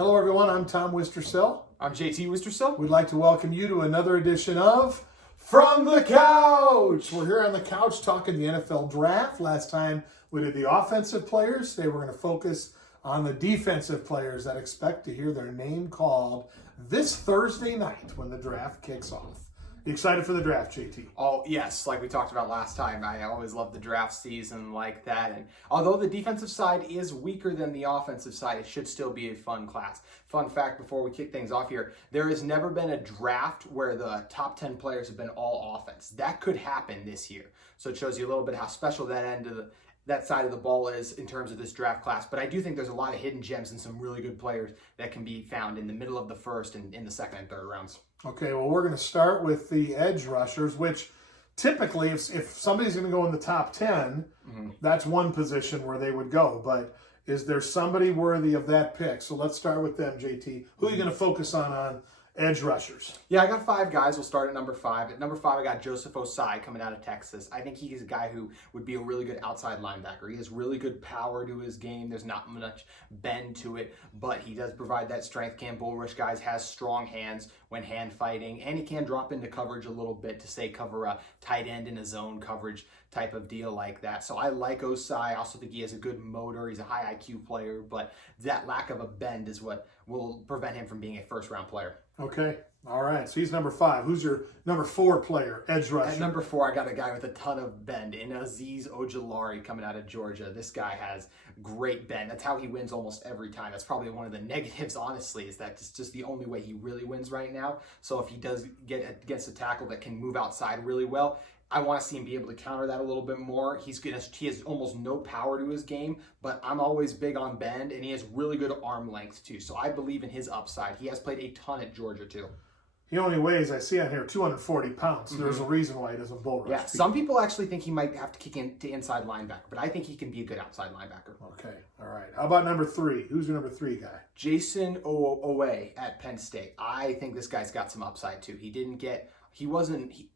Hello everyone, I'm Tom Wistersill. I'm JT Wistersill. We'd like to welcome you to another edition of From the Couch. We're here on the couch talking the NFL draft. Last time we did the offensive players. Today we're going to focus on the defensive players that expect to hear their name called this Thursday night when the draft kicks off. You excited for the draft, JT? Oh, yes. Like we talked about last time, I always love the draft season like that. And although the defensive side is weaker than the offensive side, it should still be a fun class. Fun fact before we kick things off here, there has never been a draft where the top 10 players have been all offense. That could happen this year. So it shows you a little bit how special that side of the ball is in terms of this draft class. But I do think there's a lot of hidden gems and some really good players that can be found in the middle of the first and in the second and third rounds. Okay, well, we're going to start with the edge rushers, which typically, if somebody's going to go in the top 10, that's one position where they would go. But is there somebody worthy of that pick? So let's start with them, JT. Who are you going to focus on edge rushers? Yeah, I got 5 guys. We'll start at number 5. At number 5, I got Joseph Ossai coming out of Texas. I think he's a guy who would be a really good outside linebacker. He has really good power to his game. There's not much bend to it, but he does provide that strength. Can bull rush guys, has strong hands when hand fighting, and he can drop into coverage a little bit to, say, cover a tight end in a zone coverage type of deal like that. So I like Ossai. I also think he has a good motor. He's a high IQ player, but that lack of a bend is what will prevent him from being a first-round player. Okay. All right. So he's number 5. Who's your number 4 player, edge rusher? At number 4, I got a guy with a ton of bend in Azeez Ojulari coming out of Georgia. This guy has great bend. That's how he wins almost every time. That's probably one of the negatives, honestly, is that it's just the only way he really wins right now. So if he does get against a tackle that can move outside really well, I want to see him be able to counter that a little bit more. He has almost no power to his game, but I'm always big on bend, and he has really good arm length too. So I believe in his upside. He has played a ton at Georgia too. He only weighs, I see on here, 240 pounds. There's a reason why he doesn't bull rush. Yeah, some people actually think he might have to kick into inside linebacker, but I think he can be a good outside linebacker. Okay, all right. How about number 3? Who's your number 3 guy? Jason Owe at Penn State. I think this guy's got some upside too.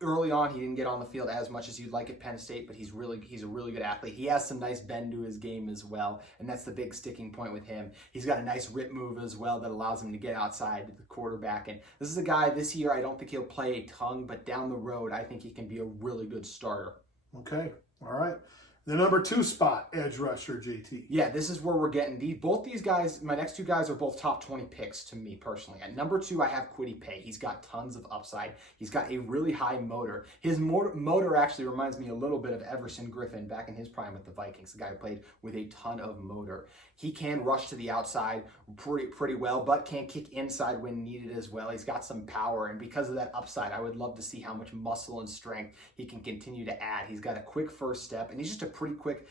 Early on, he didn't get on the field as much as you'd like at Penn State, but he's a really good athlete. He has some nice bend to his game as well, and that's the big sticking point with him. He's got a nice rip move as well that allows him to get outside the quarterback. And this is a guy this year, I don't think he'll play a ton, but down the road, I think he can be a really good starter. Okay, all right. The number 2 spot, edge rusher, JT. Yeah, this is where we're getting. Both these guys, my next 2 guys are both top 20 picks to me personally. At number 2, I have Paye. He's got tons of upside. He's got a really high motor. His motor actually reminds me a little bit of Everson Griffin back in his prime with the Vikings, the guy who played with a ton of motor. He can rush to the outside pretty well, but can kick inside when needed as well. He's got some power, and because of that upside, I would love to see how much muscle and strength he can continue to add. He's got a quick first step, and he's just a pretty quick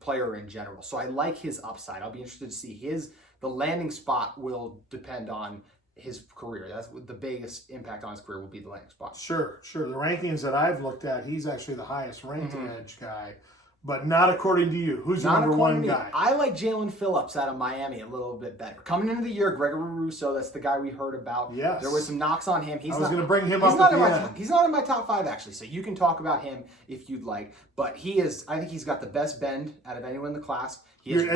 player in general. So I like his upside. I'll be interested to see the landing spot will depend on his career. That's what the biggest impact on his career will be, the landing spot. Sure. The rankings that I've looked at, he's actually the highest ranked edge guy, but not according to you. Who's your number 1 guy? I like Jalen Phillips out of Miami a little bit better. Coming into the year, Gregory Rousseau, that's the guy we heard about. Yes. There was some knocks on him. I was going to bring him up at the end. He's not in my top 5, actually, so you can talk about him if you'd like. But I think he's got the best bend out of anyone in the class. You're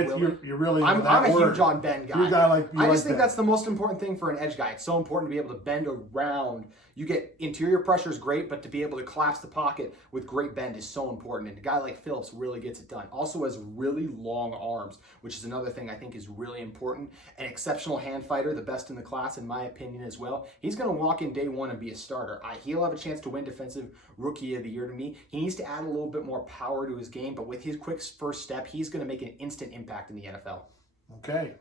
really I'm a huge on bend guy. You're a guy like I just think that's the most important thing for an edge guy. It's so important to be able to bend around. You get interior pressure is great, but to be able to collapse the pocket with great bend is so important. And a guy like Phillips really gets it done. Also has really long arms, which is another thing I think is really important. An exceptional hand fighter, the best in the class in my opinion as well. He's going to walk in day 1 and be a starter. He'll have a chance to win Defensive Rookie of the Year to me. He needs to add a little bit more power to his game, but with his quick first step, he's going to make an instant impact in the NFL. Okay.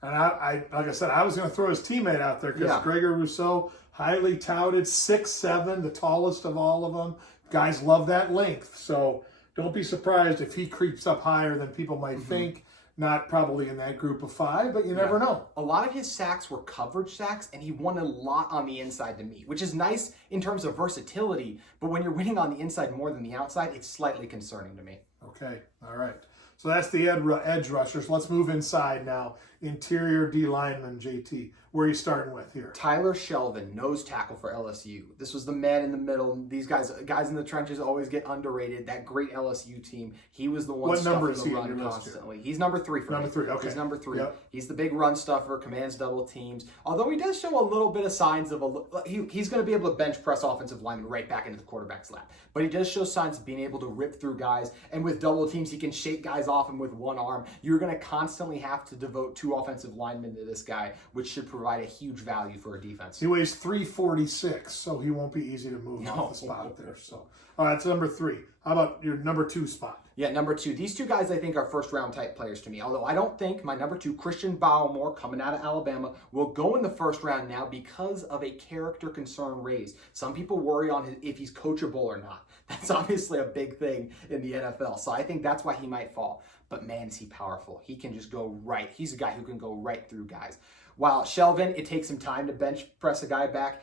And I like I said, I was going to throw his teammate out there because Gregory Rousseau, highly touted, 6'7", the tallest of all of them. Guys love that length. So don't be surprised if he creeps up higher than people might think. Not probably in that group of 5, but you never know. A lot of his sacks were coverage sacks, and he won a lot on the inside to me, which is nice in terms of versatility. But when you're winning on the inside more than the outside, it's slightly concerning to me. Okay. All right. So that's the edge rushers. Let's move inside now. interior D lineman, JT. Where are you starting with here? Tyler Shelvin, nose tackle for LSU. This was the man in the middle. These guys in the trenches always get underrated. That great LSU team. He was the one stuffing the run constantly. He's number 3 for me. Number 3, okay. He's number 3. Yep. He's the big run stuffer, commands double teams. Although he does show a little bit of signs of he's going to be able to bench press offensive linemen right back into the quarterback's lap. But he does show signs of being able to rip through guys. And with double teams, he can shake guys off him with one arm. You're going to constantly have to devote 2 offensive linemen to this guy, which should provide a huge value for a defense. He weighs 346, so he won't be easy to move off the spot there. So, all right, that's number 3. How about your number 2 spot? Yeah, number 2. These 2 guys I think are first-round type players to me. Although I don't think my number 2, Christian Bauermore, coming out of Alabama, will go in the first round now because of a character concern raised. Some people worry on if he's coachable or not. That's obviously a big thing in the NFL. So I think that's why he might fall. But man, is he powerful. He can just go right. He's a guy who can go right through guys. While Shelvin, it takes him time to bench press a guy back.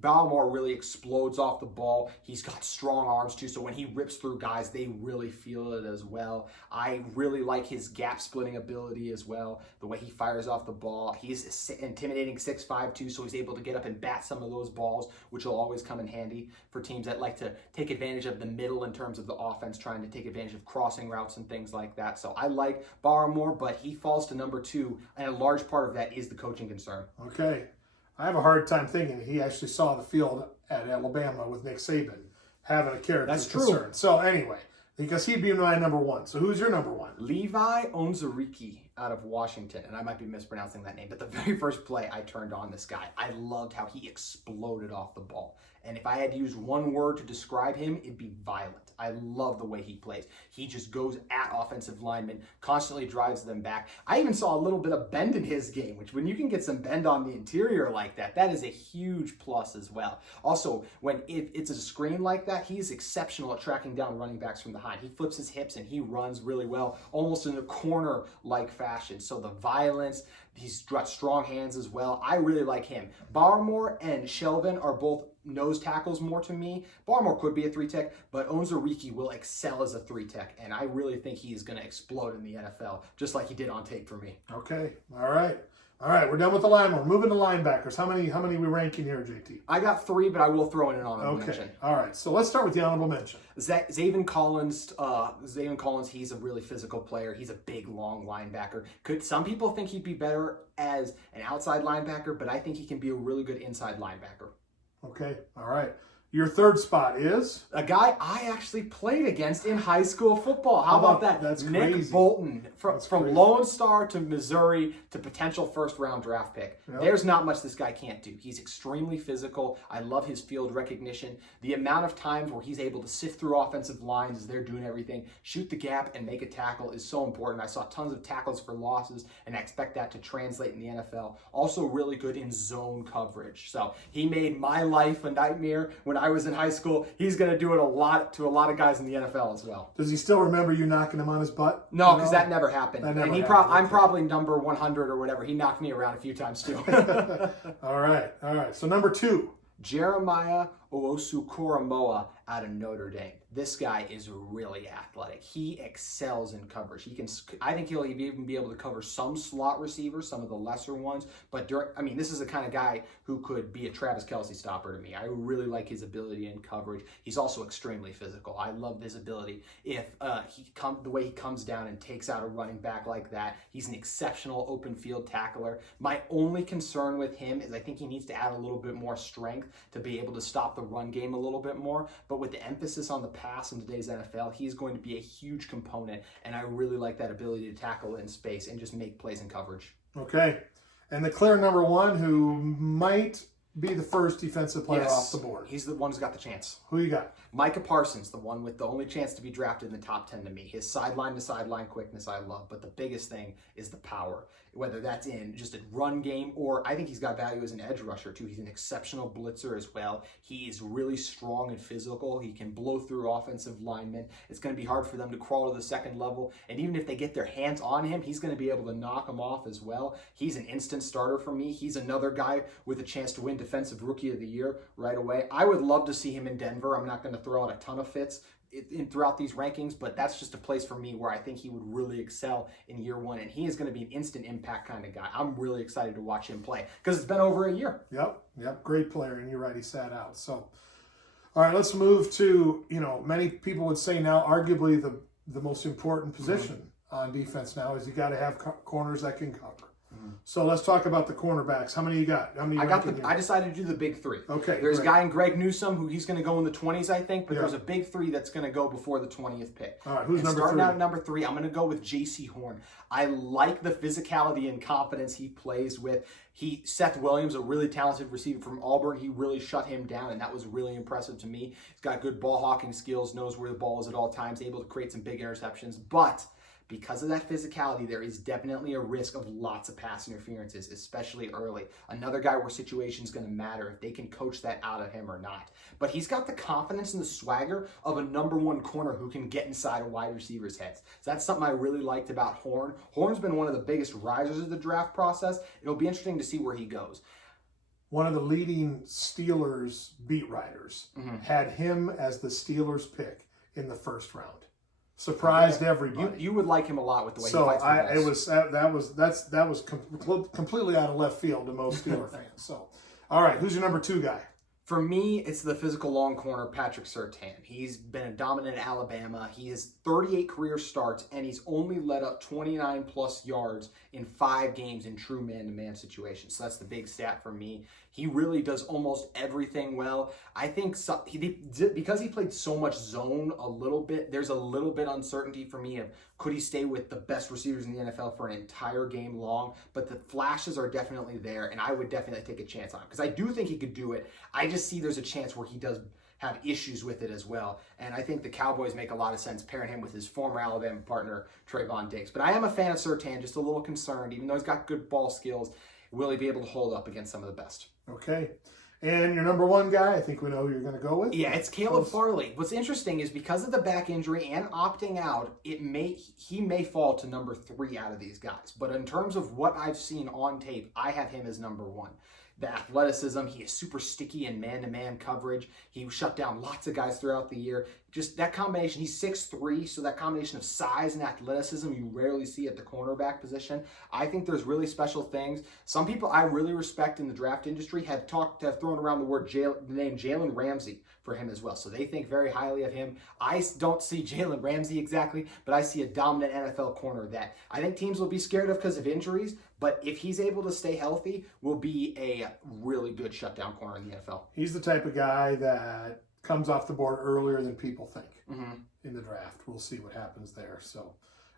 Balmore really explodes off the ball. He's got strong arms too, so when he rips through guys, they really feel it as well. I really like his gap splitting ability as well, the way he fires off the ball. He's intimidating 6'5" too, so he's able to get up and bat some of those balls, which will always come in handy for teams that like to take advantage of the middle in terms of the offense, trying to take advantage of crossing routes and things like that. So I like Barmore, but he falls to number 2, and a large part of that is the coaching concern. Okay. I have a hard time thinking he actually saw the field at Alabama with Nick Saban having a character concern. True. So anyway, because he'd be my number 1. So who's your number 1? Levi Onwuzurike out of Washington, and I might be mispronouncing that name, but the very first play I turned on this guy. I loved how he exploded off the ball. And if I had to use one word to describe him, it'd be violent. I love the way he plays. He just goes at offensive linemen, constantly drives them back. I even saw a little bit of bend in his game, which when you can get some bend on the interior like that, that is a huge plus as well. Also, when it's a screen like that, he's exceptional at tracking down running backs from behind. He flips his hips and he runs really well, almost in a corner-like fashion. So the violence, he's got strong hands as well. I really like him. Barmore and Shelvin are both nose tackles more to me. Barmore could be a 3-tech, but Onwuzurike will excel as a 3-tech, and I really think he's going to explode in the NFL, just like he did on tape for me. Okay, all right. All right, we're done with the linemen. We're moving to linebackers. How many are we ranking here, JT? I got 3, but I will throw in an honorable mention. All right, so let's start with the honorable mention. Zaven Collins, he's a really physical player. He's a big, long linebacker. Some people think he'd be better as an outside linebacker, but I think he can be a really good inside linebacker. Okay, all right. Your third spot is? A guy I actually played against in high school football. How about that? That's Nick crazy. Bolton, from Lone Star to Missouri to potential first-round draft pick. Yep. There's not much this guy can't do. He's extremely physical. I love his field recognition. The amount of times where he's able to sift through offensive lines as they're doing everything, shoot the gap, and make a tackle is so important. I saw tons of tackles for losses, and I expect that to translate in the NFL. Also really good in zone coverage. So he made my life a nightmare when I was in high school. He's going to do it to a lot of guys in the NFL as well. Does he still remember you knocking him on his butt? No, because that never happened. That never and happened. I'm probably number 100 or whatever. He knocked me around a few times too. All right. So number 2. Jeremiah Owusu-Koramoah out of Notre Dame. This guy is really athletic. He excels in coverage. I think he'll even be able to cover some slot receivers, some of the lesser ones. But this is the kind of guy who could be a Travis Kelce stopper to me. I really like his ability in coverage. He's also extremely physical. I love his ability. The way he comes down and takes out a running back like that, he's an exceptional open field tackler. My only concern with him is I think he needs to add a little bit more strength to be able to stop the run game a little bit more. But with the emphasis on the pass in today's NFL, he's going to be a huge component, and I really like that ability to tackle in space and just make plays in coverage. Okay. And the clear number 1 who might be the first defensive player off the board. He's the one who's got the chance. Who you got? Micah Parsons, the one with the only chance to be drafted in the top 10 to me. His sideline to sideline quickness I love, but the biggest thing is the power. Whether that's in just a run game or I think he's got value as an edge rusher too. He's an exceptional blitzer as well. He's really strong and physical. He can blow through offensive linemen. It's going to be hard for them to crawl to the second level. And even if they get their hands on him, he's going to be able to knock them off as well. He's an instant starter for me. He's another guy with a chance to win Defensive Rookie of the Year right away. I would love to see him in Denver. I'm not going to throw out a ton of fits throughout these rankings, but that's just a place for me where I think he would really excel in year one, and he is going to be an instant impact kind of guy. I'm really excited to watch him play because it's been over a year. Yep, great player, and you're right, he sat out. So, all right, let's move to, many people would say now arguably the most important position on defense now is you got to have corners that can cover. So let's talk about the cornerbacks. How many you got? I decided to do the big three. Okay. There's a guy in Greg Newsome who he's going to go in the 20s, I think, but there's a big three that's going to go before the 20th pick. All right, who's number starting 3? Starting out at number 3, I'm going to go with J.C. Horn. I like the physicality and confidence he plays with. Seth Williams, a really talented receiver from Auburn, he really shut him down, and that was really impressive to me. He's got good ball hawking skills, knows where the ball is at all times, able to create some big interceptions, but because of that physicality, there is definitely a risk of lots of pass interferences, especially early. Another guy where situation's going to matter if they can coach that out of him or not. But he's got the confidence and the swagger of a number 1 corner who can get inside a wide receiver's heads. So that's something I really liked about Horn. Horn's been one of the biggest risers of the draft process. It'll be interesting to see where he goes. One of the leading Steelers beat writers had him as the Steelers pick in the first round. Surprised everybody. You would like him a lot with the way he fights for balls. That was completely out of left field to most Steeler fans. So, all right, who's your number 2 guy? For me, it's the physical long corner, Patrick Surtain. He's been a dominant at Alabama. He has 38 career starts, and he's only led up 29-plus yards in 5 games in true man-to-man situations. So that's the big stat for me. He really does almost everything well. I think because he played so much zone a little bit, there's a little bit uncertainty for me of could he stay with the best receivers in the NFL for an entire game long, but the flashes are definitely there, and I would definitely take a chance on him because I do think he could do it. I just see there's a chance where he does have issues with it as well, and I think the Cowboys make a lot of sense pairing him with his former Alabama partner, Trayvon Diggs. But I am a fan of Surtain, just a little concerned, even though he's got good ball skills, will he be able to hold up against some of the best? Okay. And your number 1 guy, I think we know who you're going to go with. Yeah, it's Caleb Farley. What's interesting is because of the back injury and opting out, he may fall to number 3 out of these guys. But in terms of what I've seen on tape, I have him as number 1. The athleticism, he is super sticky in man-to-man coverage. He shut down lots of guys throughout the year. Just that combination, he's 6'3", so that combination of size and athleticism you rarely see at the cornerback position. I think there's really special things. Some people I really respect in the draft industry have thrown around the name Jalen Ramsey for him as well. So they think very highly of him. I don't see Jalen Ramsey exactly, but I see a dominant NFL corner that I think teams will be scared of because of injuries, but if he's able to stay healthy, will be a really good shutdown corner in the NFL. He's the type of guy that comes off the board earlier than people think in the draft. We'll see what happens there. So,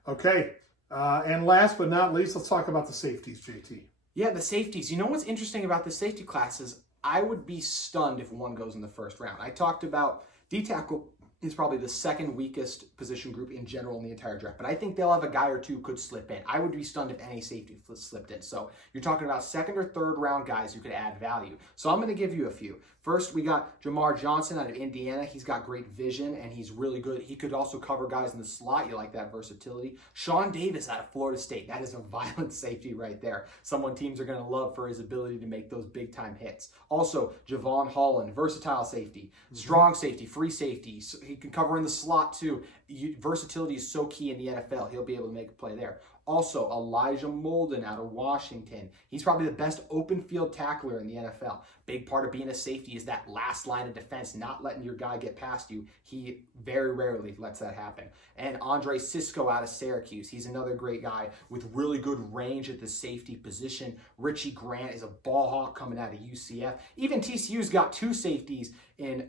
okay. And last but not least, let's talk about the safeties, JT. Yeah, the safeties. You know what's interesting about the safety classes? I would be stunned if one goes in the first round. I talked about D-tackle is probably the second weakest position group in general in the entire draft, but I think they'll have a guy or two could slip in. I would be stunned if any safety slipped in. So you're talking about 2nd or 3rd round guys who could add value. So I'm going to give you a few. First, we got Jamar Johnson out of Indiana. He's got great vision, and he's really good. He could also cover guys in the slot. You like that versatility. Sean Davis out of Florida State. That is a violent safety right there. Someone teams are going to love for his ability to make those big-time hits. Also, Javon Holland, versatile safety, strong safety, free safety. So he can cover in the slot, too. Versatility is so key in the NFL. He'll be able to make a play there. Also, Elijah Molden out of Washington. He's probably the best open field tackler in the NFL. Big part of being a safety is that last line of defense, not letting your guy get past you. He very rarely lets that happen. And Andre Sisco out of Syracuse. He's another great guy with really good range at the safety position. Richie Grant is a ball hawk coming out of UCF. Even TCU's got 2 safeties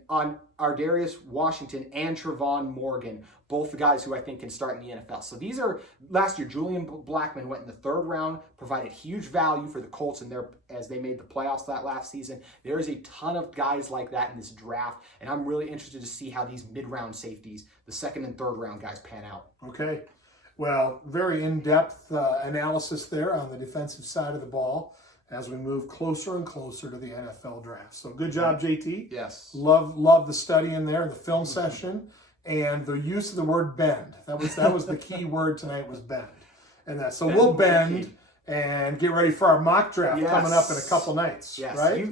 on Ardarius Washington and Trevon Morgan, both the guys who I think can start in the NFL. So these are, last year, Julian Blackmon went in the 3rd round, provided huge value for the Colts as they made the playoffs that last season. There is a ton of guys like that in this draft, and I'm really interested to see how these mid-round safeties, the 2nd and 3rd round guys, pan out. Okay. Well, very in-depth analysis there on the defensive side of the ball as we move closer and closer to the NFL draft. So good job, JT. Yes. Love the study in there, the film session, and the use of the word bend. That was the key word tonight was bend. And so we'll bend and get ready for our mock draft coming up in a couple nights. Yes, right?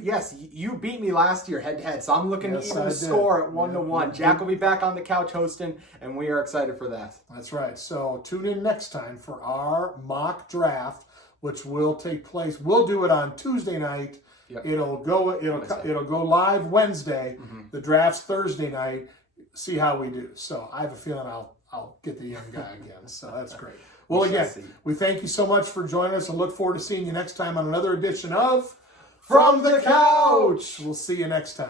You beat me last year head to head, so I'm looking at even the did. score at 1-1. Yep. Jack will be back on the couch hosting, and we are excited for that. That's right. So tune in next time for our mock draft, which will take place. We'll do it on Tuesday night. Yep. It'll go live Wednesday. The draft's Thursday night. See how we do. So I have a feeling I'll get the young guy again. So that's great. Well, again, we thank you so much for joining us and look forward to seeing you next time on another edition of From the Couch. We'll see you next time.